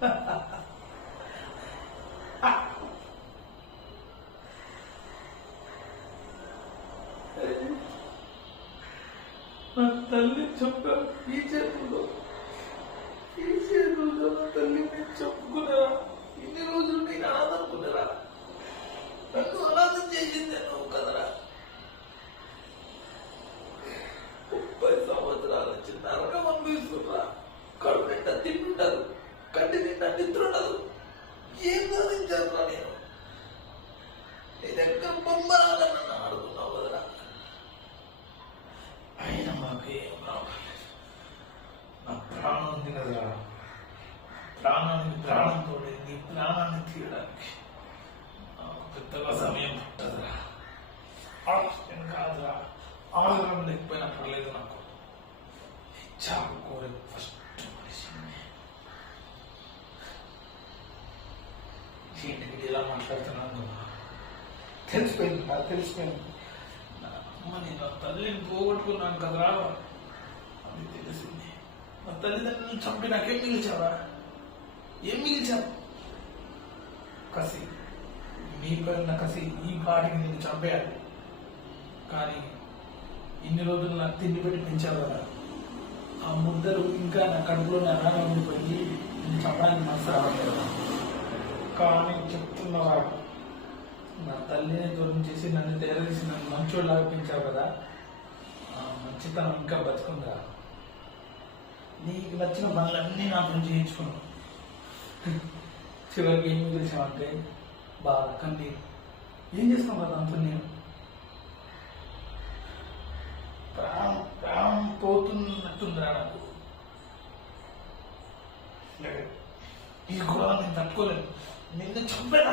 నా తల్లి చెప్ప ఈ చేతుల్లో నా తల్లి నేను చెప్పుకున్నారా? ఇన్ని రోజులు నేను అనాథనుకున్నారా? నన్ను అనాథం చేసిందే నువ్వు కదరా. 30 సంవత్సరాల నుంచి నరకం అనుభవిస్తున్నా. కడుపు నిండా తింటుంటారు, కంటి నిండా నిద్ర ఉండదు. ఏం సాధించారా నేను? నీ దగ్గర బొమ్మరాగా నన్ను ఆడుకున్నావు కదరా. అయినా మాకు ఏం రావట్లేదు. నా ప్రాణం ఉంది కదరా. ప్రాణానికి ప్రాణం తోడేది నీ ప్రాణాన్ని తీయడానికి నాకు పెద్దగా సమయం పట్టదురా. ఆలోచన కాదురా. ఆలోచన లేకపోయినా పర్లేదు. నాకు చావు కోరే ఫస్ట్ మనిషిని. ఏంటికి ఇలా మాట్లాడుతున్నాను? తెలిసిపోయింది. అమ్మని నా తల్లిని పోగొట్టుకున్నాను కదరా. అది తెలిసింది. నా తల్లిదండ్రులను చంపి నాకేం మిగిల్చావా? ఏం మిగిల్చావు? కసి. మీ పైన కసి ఈ పాటికి నేను చంపేయాలి. కానీ ఇన్ని రోజులు నాకు తిండి పెట్టి పెంచావు కదా. ఆ ముద్దలు ఇంకా నా కడుపులోనే అలాగే ఉండిపోయి నేను చంపడానికి మనసు రావట్లేదు. కానీ చెప్తున్నవా, నా తల్లిని దూరం చేసి నన్ను తయారు నన్ను మంచోళ్ళలాగా పెంచావు కదా. ఆ మంచితనం ఇంకా బతుకుందా? నీకు నచ్చిన పనులన్నీ నాతో చేయించుకున్నావు. చివరికి ఏం తెలిసామంటే బాధ, కన్నీరు. ఏం చేస్తున్నావు కదా అంత? నేను ప్రాణం పోతున్నట్టుందిరా నాకు. ఈ గొడవ నేను తట్టుకోలేను. నిన్ను చంపేదా?